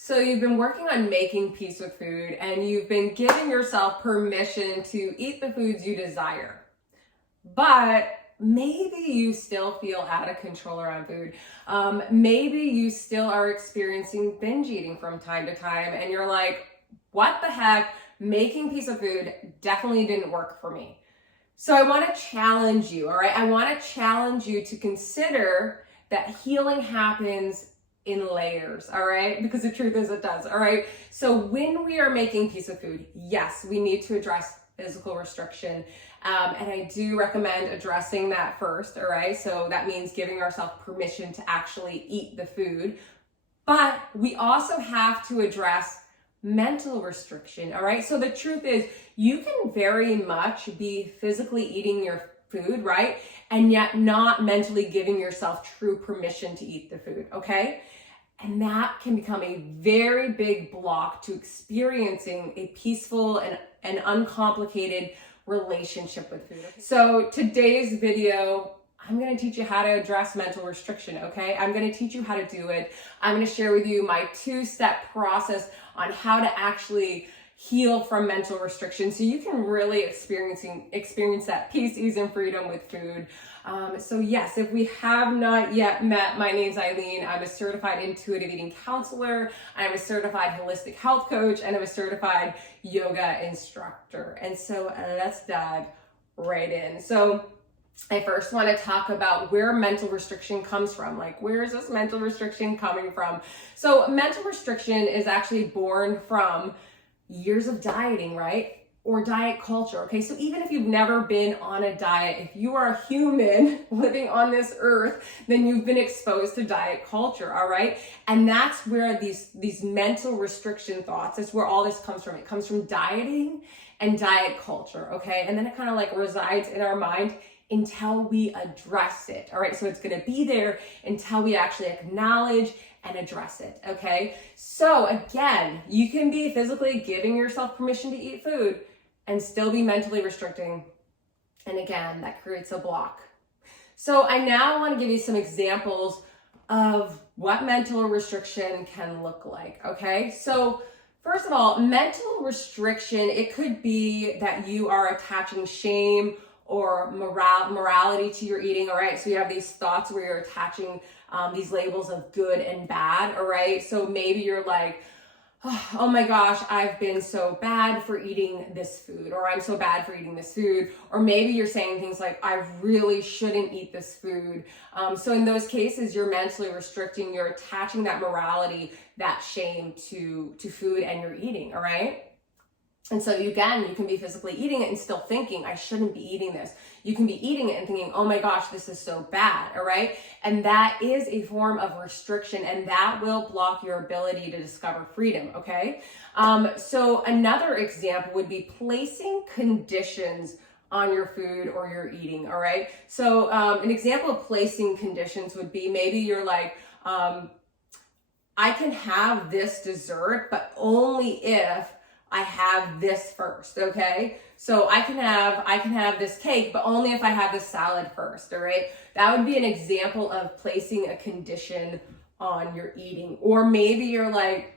So you've been working on making peace with food and you've been giving yourself permission to eat the foods you desire. But maybe you still feel out of control around food. Maybe you still are experiencing binge eating from time to time and you're like, what the heck? Making peace with food definitely didn't work for me. So I want to challenge you, all right? I want to challenge you to consider that healing happens in layers, all right? Because the truth is it does, all right? So when we are making peace with food, yes, we need to address physical restriction. And I do recommend addressing that first, all right? So that means giving ourselves permission to actually eat the food. But we also have to address mental restriction, all right? So the truth is you can very much be physically eating your food, right? And yet not mentally giving yourself true permission to eat the food, okay? And that can become a very big block to experiencing a peaceful and uncomplicated relationship with food. So today's video, I'm going to teach you how to address mental restriction, okay? I'm going to teach you how to do it. I'm going to share with you my 2-step process on how to actually heal from mental restriction so you can really experience that peace, ease, and freedom with food. So yes, if we have not yet met, my name's Eileen. I'm a certified intuitive eating counselor. I'm a certified holistic health coach, and I'm a certified yoga instructor. And so let's dive right in. So I first want to talk about where mental restriction comes from. Like, where is this mental restriction coming from? So mental restriction is actually born from years of dieting, right? Or diet culture, okay? So even if you've never been on a diet, if you are a human living on this earth, then you've been exposed to diet culture, all right? And that's where these mental restriction thoughts, that's where all this comes from. It comes from dieting and diet culture, okay? And then it kind of like resides in our mind until we address it, all right? So it's gonna be there until we actually acknowledge and address it, okay? So again, you can be physically giving yourself permission to eat food and still be mentally restricting. And again, that creates a block. So I now want to give you some examples of what mental restriction can look like, okay? So first of all, mental restriction, it could be that you are attaching shame or morality to your eating, all right? So you have these thoughts where you're attaching these labels of good and bad, all right? So maybe you're like, oh my gosh, I've been so bad for eating this food, or I'm so bad for eating this food. Or maybe you're saying things like, I really shouldn't eat this food. So in those cases, you're mentally restricting, you're attaching that morality, that shame to food and your eating, all right? And so you can be physically eating it and still thinking, I shouldn't be eating this. You can be eating it and thinking, oh my gosh, this is so bad, all right? And that is a form of restriction, and that will block your ability to discover freedom, okay? So another example would be placing conditions on your food or your eating, all right? So an example of placing conditions would be maybe you're like, I can have this dessert, but only if I have this first, okay? So I can have this cake, but only if I have this salad first, all right? That would be an example of placing a condition on your eating. Or maybe you're like,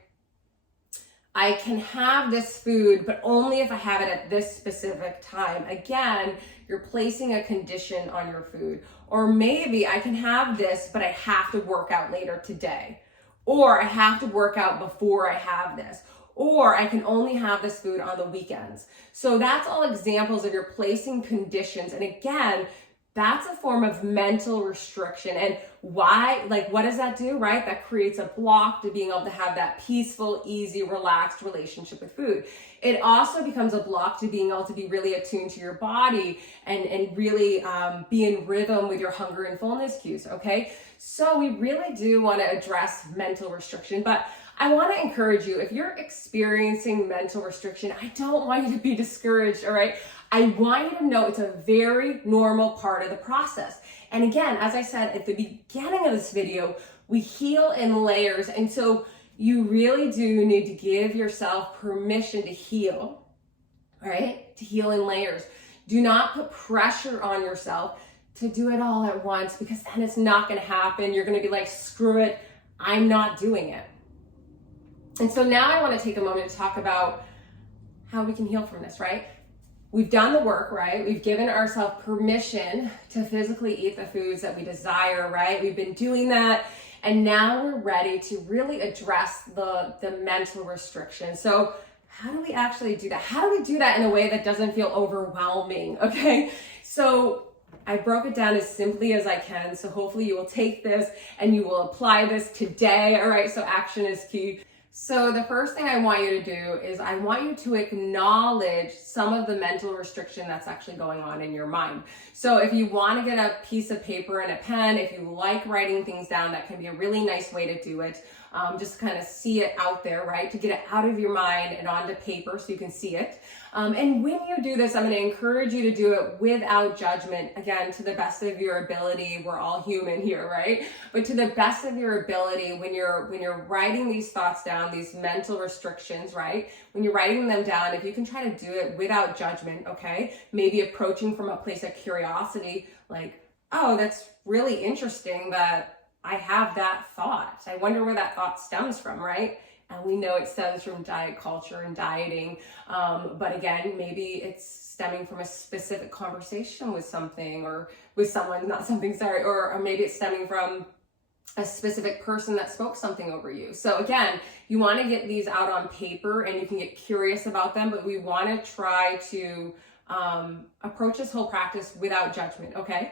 I can have this food, but only if I have it at this specific time. Again, you're placing a condition on your food. Or maybe I can have this, but I have to work out later today. Or I have to work out before I have this. Or I can only have this food on the weekends. So that's all examples of your placing conditions. And again, that's a form of mental restriction. And why? Like, what does that do, right? That creates a block to being able to have that peaceful, easy, relaxed relationship with food. It also becomes a block to being able to be really attuned to your body and really be in rhythm with your hunger and fullness cues, okay? So we really do want to address mental restriction, but I want to encourage you, if you're experiencing mental restriction, I don't want you to be discouraged, all right? I want you to know it's a very normal part of the process. And again, as I said at the beginning of this video, we heal in layers. And so you really do need to give yourself permission to heal, all right? To heal in layers. Do not put pressure on yourself to do it all at once, because then it's not going to happen. You're going to be like, screw it, I'm not doing it. And so now I want to take a moment to talk about how we can heal from this, right? We've done the work, right? We've given ourselves permission to physically eat the foods that we desire, right? We've been doing that. And now we're ready to really address the mental restriction. So how do we actually do that? How do we do that in a way that doesn't feel overwhelming, okay? So I broke it down as simply as I can. So hopefully you will take this and you will apply this today, all right? So action is key. So the first thing I want you to do is I want you to acknowledge some of the mental restriction that's actually going on in your mind. So if you want to get a piece of paper and a pen, if you like writing things down, that can be a really nice way to do it. Just kind of see it out there, right? To get it out of your mind and onto paper so you can see it. And when you do this, I'm going to encourage you to do it without judgment. Again, to the best of your ability. We're all human here, right? But to the best of your ability, when you're writing these thoughts down, these mental restrictions, right? When you're writing them down, if you can try to do it without judgment, okay? Maybe approaching from a place of curiosity, like, oh, that's really interesting that I have that thought. I wonder where that thought stems from, right? And we know it stems from diet culture and dieting. But again, maybe it's stemming from a specific conversation with something or with someone, not something, sorry, or maybe it's stemming from a specific person that spoke something over you. So again, you want to get these out on paper and you can get curious about them, but we want to try to approach this whole practice without judgment, okay?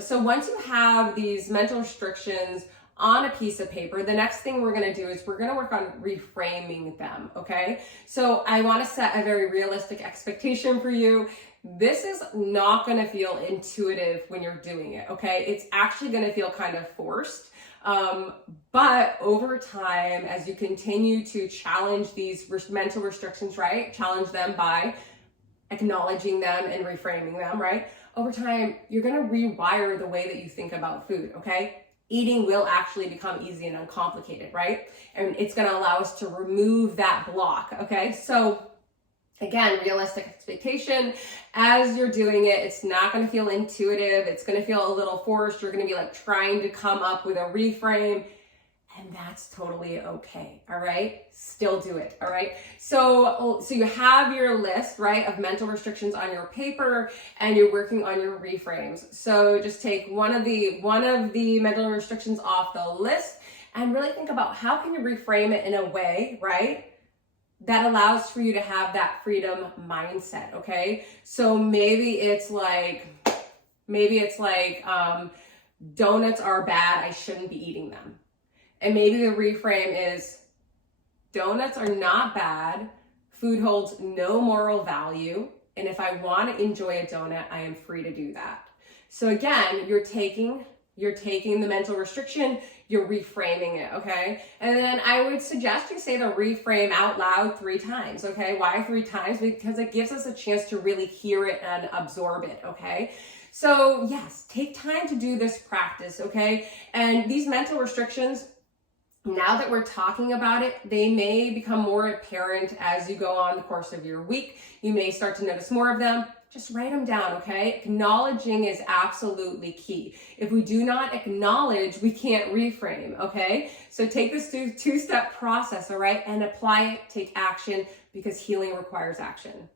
So once you have these mental restrictions on a piece of paper, the next thing we're going to do is we're going to work on reframing them, okay? So I want to set a very realistic expectation for you. This is not going to feel intuitive when you're doing it, okay? It's actually going to feel kind of forced. But over time, as you continue to challenge these mental restrictions, right? Challenge them by acknowledging them and reframing them, right? Over time, you're going to rewire the way that you think about food, okay? Eating will actually become easy and uncomplicated, right? And it's going to allow us to remove that block, okay? So again, realistic expectation. As you're doing it, it's not going to feel intuitive. It's going to feel a little forced. You're going to be like trying to come up with a reframe. And that's totally okay, all right? Still do it, all right? So you have your list, right, of mental restrictions on your paper, and you're working on your reframes. So just take one of the mental restrictions off the list and really think about how can you reframe it in a way, right, that allows for you to have that freedom mindset, okay? So maybe it's like donuts are bad, I shouldn't be eating them. And maybe the reframe is donuts are not bad, food holds no moral value, and if I want to enjoy a donut, I am free to do that. So again, you're taking the mental restriction, you're reframing it, okay? And then I would suggest you say the reframe out loud 3 times, okay? Why 3 times? Because it gives us a chance to really hear it and absorb it, okay? So yes, take time to do this practice, okay? And these mental restrictions, now that we're talking about it, they may become more apparent as you go on the course of your week. You may start to notice more of them. Just write them down, okay? Acknowledging is absolutely key. If we do not acknowledge, we can't reframe, okay? So take this two-step process, all right? And apply it, take action, because healing requires action.